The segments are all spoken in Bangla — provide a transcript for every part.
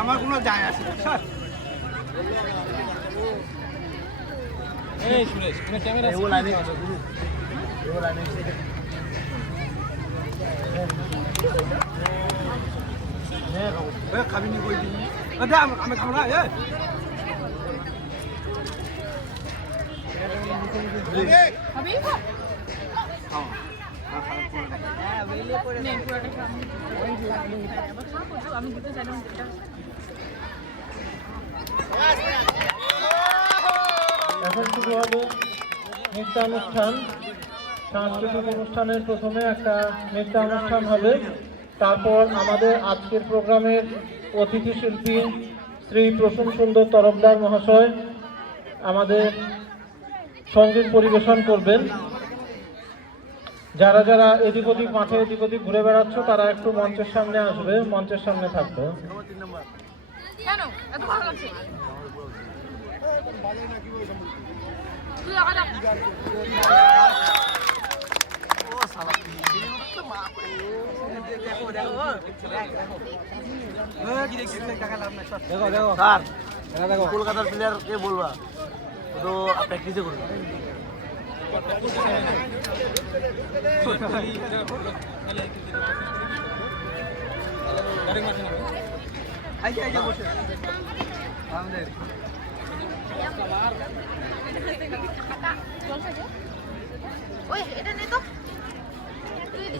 আমার কোনো যায় আসে স্যার। এই সুরেশ কোন ক্যামেরা আছে? ও লাইনে আছে গুরু, ও লাইনে আছে। হ্যাঁ খাবি নি কই দিই। আরে আমি খাবো না। খাবি? খাও। আমি দিতে চাই না। এখন শুরু হবে নৃত্যানুষ্ঠান। সাংস্কৃতিক অনুষ্ঠানের প্রথমে একটা নৃত্যানুষ্ঠান হবে, তারপর আমাদের আজকের প্রোগ্রামের অতিথি শিল্পী শ্রী প্রসূন সুন্দর তরফদার মহাশয় আমাদের সঙ্গীত পরিবেশন করবেন। যারা যারা এদিক ওদিক মাঠে এদিক ওদিক ঘুরে বেড়াচ্ছ তারা একটু মঞ্চের সামনে আসবে, মঞ্চের সামনে থাকবে। কেন এত ভালো লাগছে? কলকাতার প্লেয়ার কে বলবা তো প্র্যাকটিসে করবে। ওই এটা নে তো।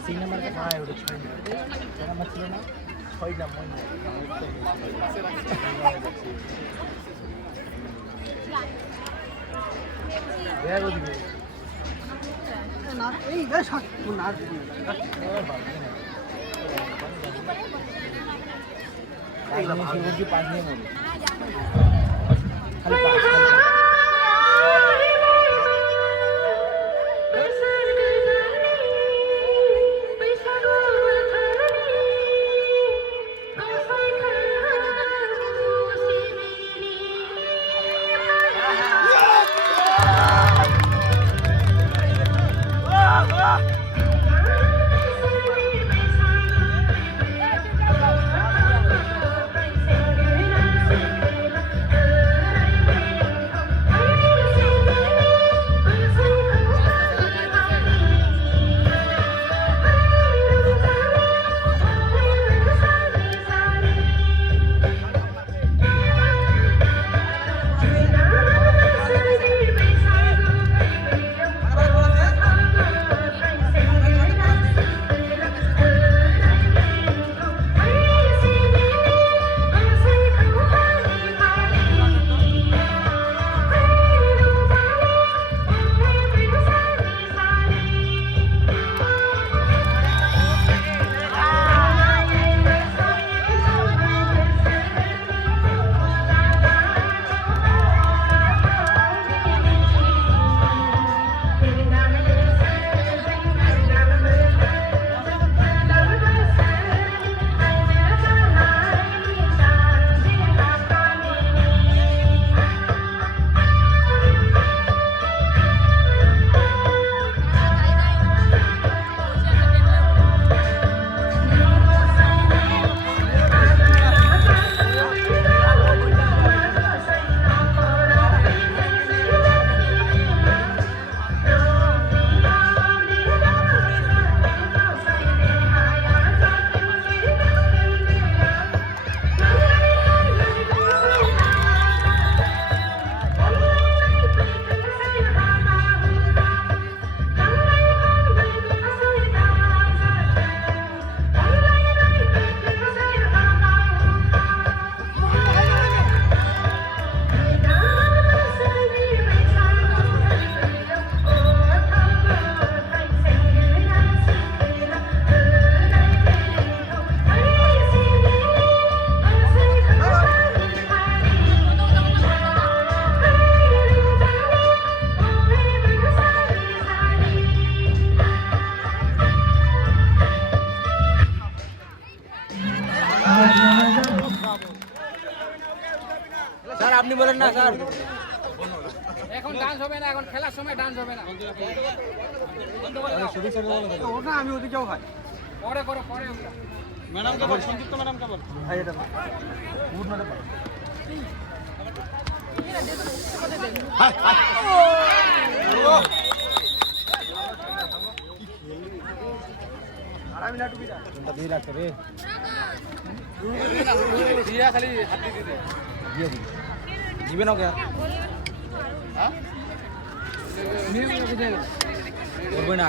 তিন নাম্বার কে হ্যাঁ ওটা ছয় নাম্বার ছিল না, ছয় নাম্বার দেখ ওদিকে না এই দেখ তুই না কি পাঁচ নিয়ে মরে খালি পাঁচ। স্যার আপনি বলেন না স্যার। এখন ডান্স হবে না, এখন খেলার সময় ডান্স হবে না। ওটা আমি ওদিকেও ভাই পরে করো, পরে ম্যাডাম কে বল, সংযুক্ত ম্যাডাম কে বল ভাই, এটা উঠ না পারে। আরাম না টুপিটা কোনটা দিয়ে রাখতে রে, দিয়া খালি হাত দিয়ে দে, দিয়ে দি জিবে না क्या हां নিয়ে নিয়ে দে করবে না।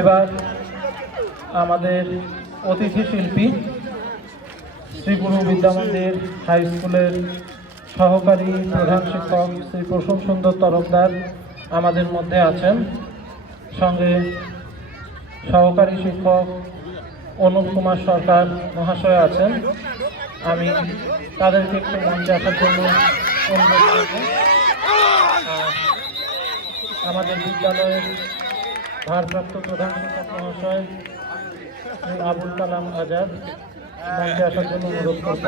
এবার আমাদের অতিথি শিল্পী শ্রীগুরু বিদ্যামন্দির হাই স্কুলের সহকারী প্রধান শিক্ষক শ্রী প্রসূন সুন্দর তরফদার আমাদের মধ্যে আছেন, সঙ্গে সহকারী শিক্ষক অনুপ কুমার সরকার মহাশয় আছেন। আমি তাদেরকে একটু মঞ্চে আসার জন্য অনুরোধ করব। আমাদের বিদ্যালয়ের ভারপ্রাপ্ত প্রধান শিক্ষক মহাশয় শ্রী আবুল কালাম আজাদ মঞ্চে আসার জন্য অনুরোধ করব।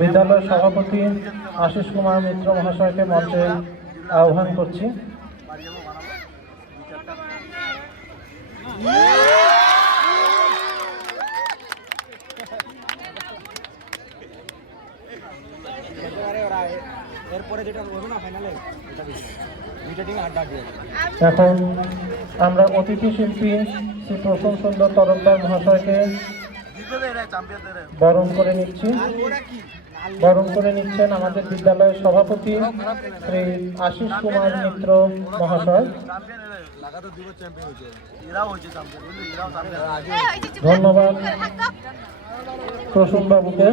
বিদ্যালয়ের সভাপতি আশিস কুমার মিত্র মহাশয়কে মঞ্চে আহ্বান করছি। এখন আমরা অতিথি শিল্পী শ্রী প্রসূন সুন্দর তরফদার মহাশয়কে বরণ করে নিচ্ছি। বরণ করে নিচ্ছেন আমাদের বিদ্যালয়ের সভাপতি শ্রী আশিস কুমার মিত্র মহাশয়। ধন্যবাদ প্রসূন বাবুকে।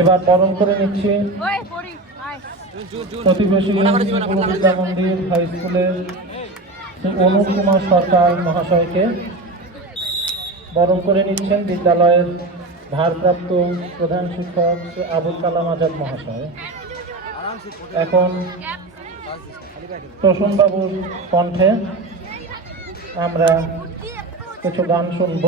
এবার বরণ করে নিচ্ছি প্রতিবেশী গুরু বিদ্যা মন্দির হাই স্কুলের অনুপ কুমার সরকার মহাশয়কে। বরণ করে নিচ্ছেন বিদ্যালয়ের ভারপ্রাপ্ত প্রধান শিক্ষক আবুল কালাম আজাদ মহাশয়। এখন প্রসূন বাবুর কণ্ঠে আমরা কিছু গান শুনব।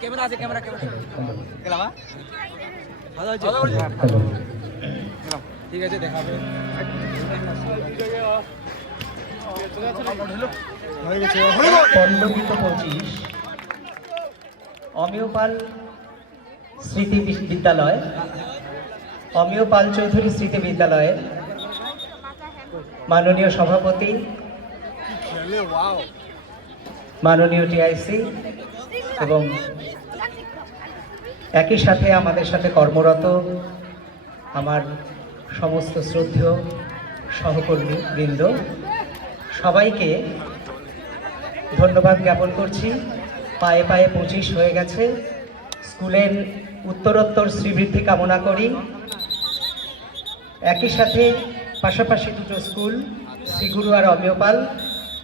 ক্যামেরা আছে, ক্যামেরা ক্যামেরা ঠিক আছে, দেখাবে। অমিয় পাল স্মৃতি বিদ্যালয়, অমিয় পাল চৌধুরী স্মৃতি বিদ্যালয়ের মাননীয় সভাপতি, মাননীয় টিআইসি এবং একই সাথে আমাদের সাথে কর্মরত আমার সমস্ত শ্রদ্ধেয় সহকর্মী বৃন্দ, সবাইকে ধন্যবাদ জ্ঞাপন করছি। পায়ে পায়ে 25 হয়ে গেছে। স্কুলের উত্তরোত্তর শ্রীবৃদ্ধি কামনা করি। একই সাথে পাশাপাশি দুটো স্কুল, শ্রীগুরু আর অমিয়পাল,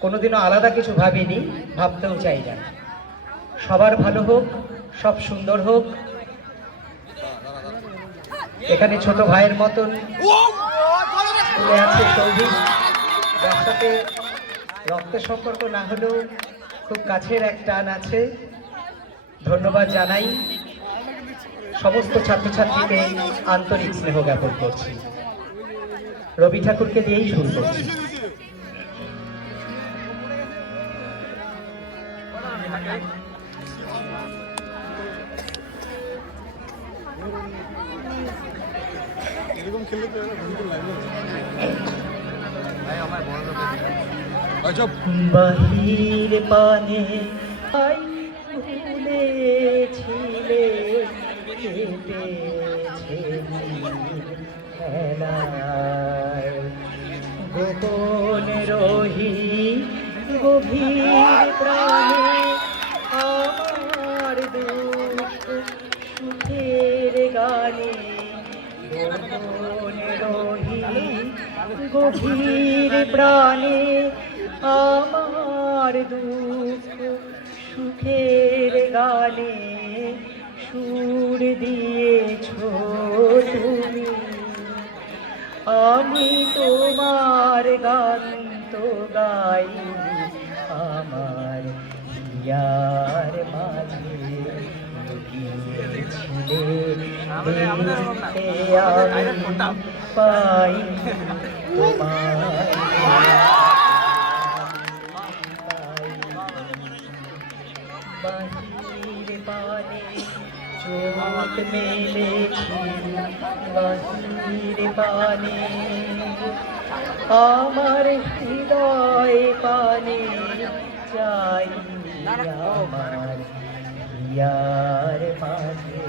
কোনোদিনও আলাদা কিছু ভাবিনি, ভাবতেও চাই না। সবার ভালো হোক, সব সুন্দর হোক। এখানে ছোট ভাইয়ের মতন স্কুলে আছে সৌভিক, যার সাথে রক্তের সম্পর্ক না হলেও খুব কাছের এক টান আছে। ধন্যবাদ জানাই। সমস্ত ছাত্রছাত্রীকে আন্তরিক স্নেহ জ্ঞাপন করছি। রবি ঠাকুরকে দিয়েই শুরু করছি। বাহির পানে ভুলেছিলে খেলায় গোপন রহি গভীর প্রাণে আমার দুঃখ সুখের গানে গোপন রহি গভীর প্রাণে আমার দুঃখ সুখের গানে সুর দিয়েছ তুমি। আমি তোমার গান তো গাই, আমার হিয়ার মাঝে লুকিয়েছিলে দেখতে আমি পাই তোমার। বাহির পানে চোখ মেলেছি, বাহির পানে আমার হৃদয় পানে চাই, আমার হিয়ার মাঝে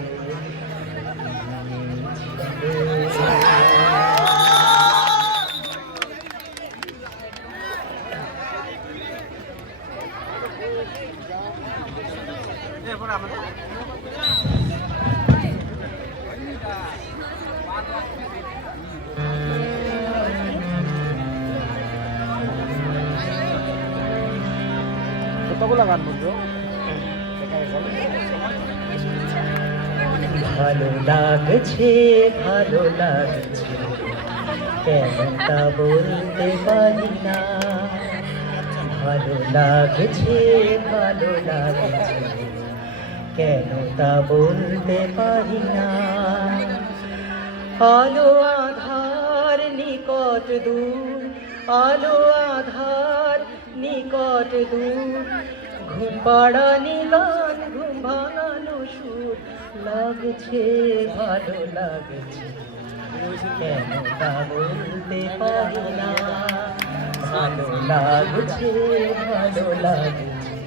কতগুলো গান বলছো? ভালো লাগছে, ভালো লাগছে, কেন তা বলতে পারি না। ভালো লাগছে, ভালো লাগছে, কেন তা বলতে পারি না। আলো আধার নিকট দূর, আলো আধার নিকট দূর, ঘুম পাড়ানি গান, ঘুম ভাঙানো সুর, লাগছে ভালো লাগছে, কেন তা বলতে পারি না। ভালো লাগছে, ভালো লাগছে,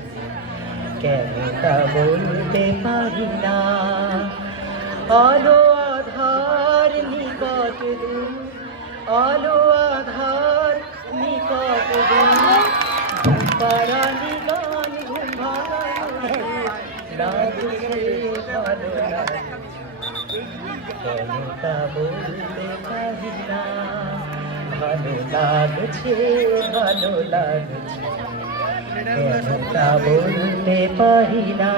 কেন তা বলতে পারি না। আলো আধার নিকট দূর, আলো আধার নিকট দূর, ঘুম পাড়ানি গান, ঘুম ভাঙানো লাগছে ভালো লাগছে, কেন তা বলতে পারি না। ভালো লাগছে, ভালো লাগছে, কেন তা বলতে পারি না।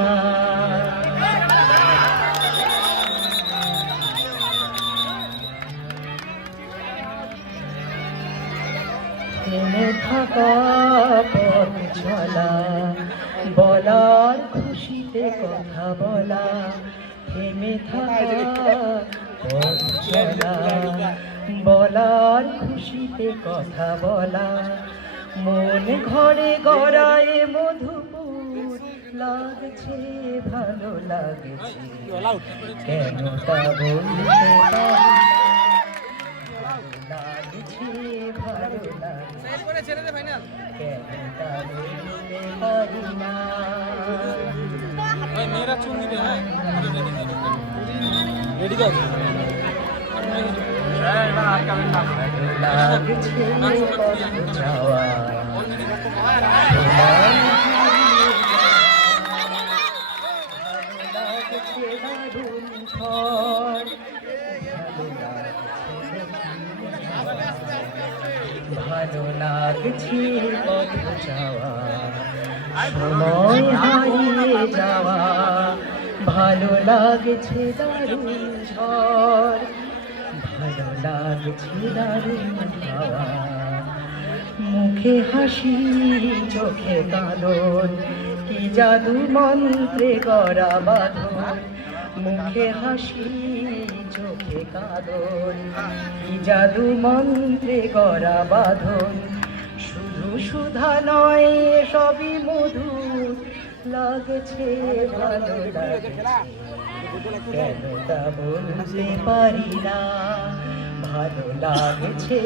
থেমে থাকা পথ চলা, বলার খুশিতে কথা বলা, থেমে থাকা পথ চলা, বলার খুশিতে কথা বলা, মন ঘরে গড়ায় মধুপুর, লাগছে ভালো লাগছে, কেন তা বলতে পারি। লাগছে ভালো লাগছে, কেন তা বলতে পারি না। মেয়েরা চুন দিবে, হ্যাঁ রেডি দাও। লাগছে পথ যাওয়া লাগছে দারুণ ঝড় ভালো লাগছে পথ যাওয়া সময় হারিয়ে যাওয়া ভালো লাগছে দারুণ ঝড় ভালো লাগছে দারুণ হাওয়া মুখে হাসি চোখে কাঁদন কি জাদু মন্ত্রে গড়া বাঁধন মুখে হাসি চোখে কাঁদন কি জাদু মন্ত্রে গড়া বাঁধন শুধু সুধা নয় সবই মধুর লাগছে ভালো লাগছে কেন তা বলতে পারি না ভালো লাগছে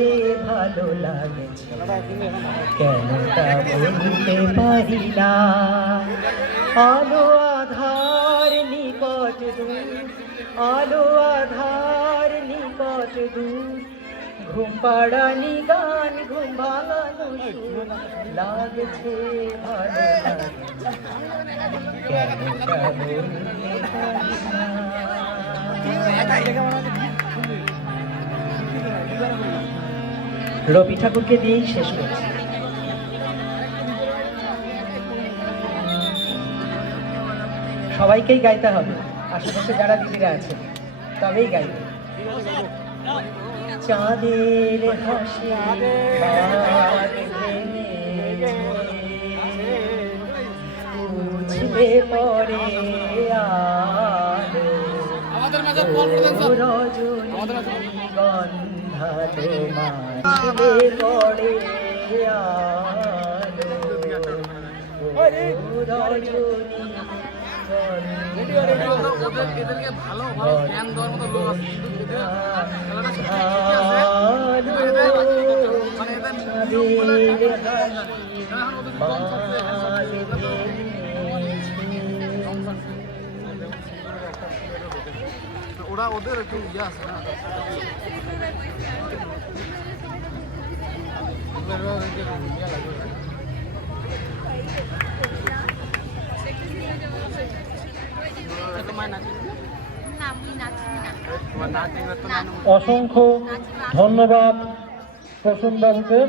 কেন তা বলতে পারি না আলো আধার নিকট দূর আলো আধার নিকট দূর ঘুম পাড়ানি গান ঘুম ভাঙানো সুর লাগছে ভালো লাগছে কেন তা বলতে পারি না রবি ঠাকুরকে দিয়েই শেষ করছি সবাইকেই গাইতে হবে আশেপাশে যারা দিদিরা আছে তবেই গাইবে চাঁদের হাসি উছলে পড়ে রজনী গন্ধা তোমারে পড়ে রজনী ভালো ভালো জ্ঞান দেওয়ার মতো লোক ওরা ওদের একটু ইয়ে আছে না অসংখ্য ধন্যবাদ প্রসূনবাবুকে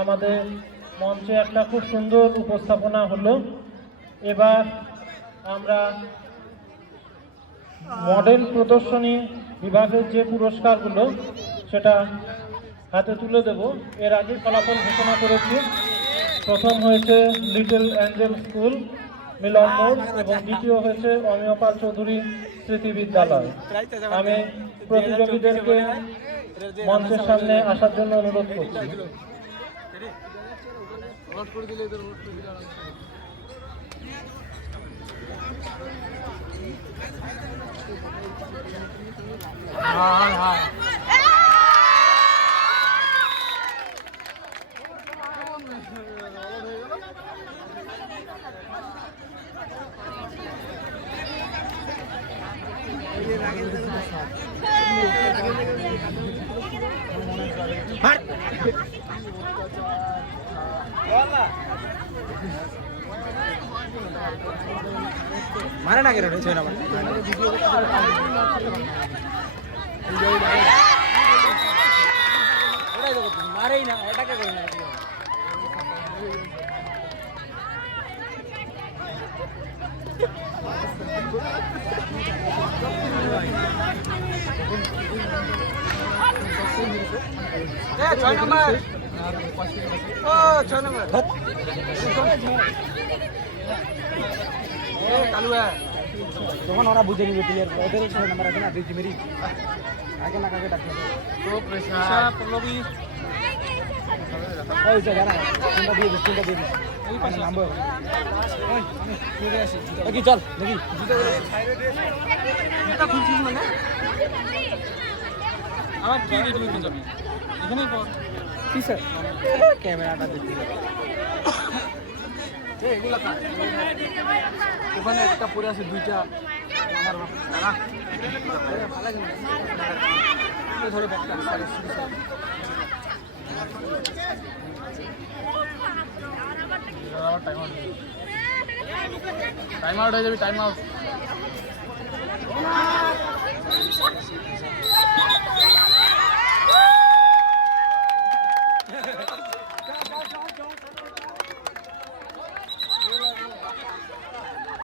আমাদের মঞ্চে একটা খুব সুন্দর উপস্থাপনা হলো এবার আমরা মডেল প্রদর্শনী বিভাগের যে পুরস্কারগুলো সেটা হাতে তুলে দেব এর আগে ফলাফল ঘোষণা করেছি প্রথম হয়েছে লিটল অ্যাঞ্জেল স্কুল মিলন মোড় এবং দ্বিতীয় হয়েছে অমিয় পাল চৌধুরী স্মৃতি বিদ্যালয় আমি প্রতিযোগীদেরকে মঞ্চের সামনে আসার জন্য অনুরোধ করছি मारे ना करे छे ना मारे ही ना এটা কে করে না এ 6 নম্বর ও 6 নম্বর चालू है तখন ওরা বুঝে নিবে প্লেয়ার ওদের 6 নাম্বার আছে না দিচ্ছি মেরি আগে না কাকে ডাকতে তো প্রেসার পল্লবী ওই যে জানা কোনটা দিয়ে দিস এই পাশে নাম্বার ওই চলে আসি দেখি চল দেখি জুতা খুলছিস মানে আমার কি দিয়ে তুমি যাবি এখানেই পর কি স্যার ক্যামেরাটা দেখতে এগুলা ওখানে একটা পরে আছে দুইটা আমার ধরো ব্যাগটা টাইম আউট হয়ে যাবে টাইম আউট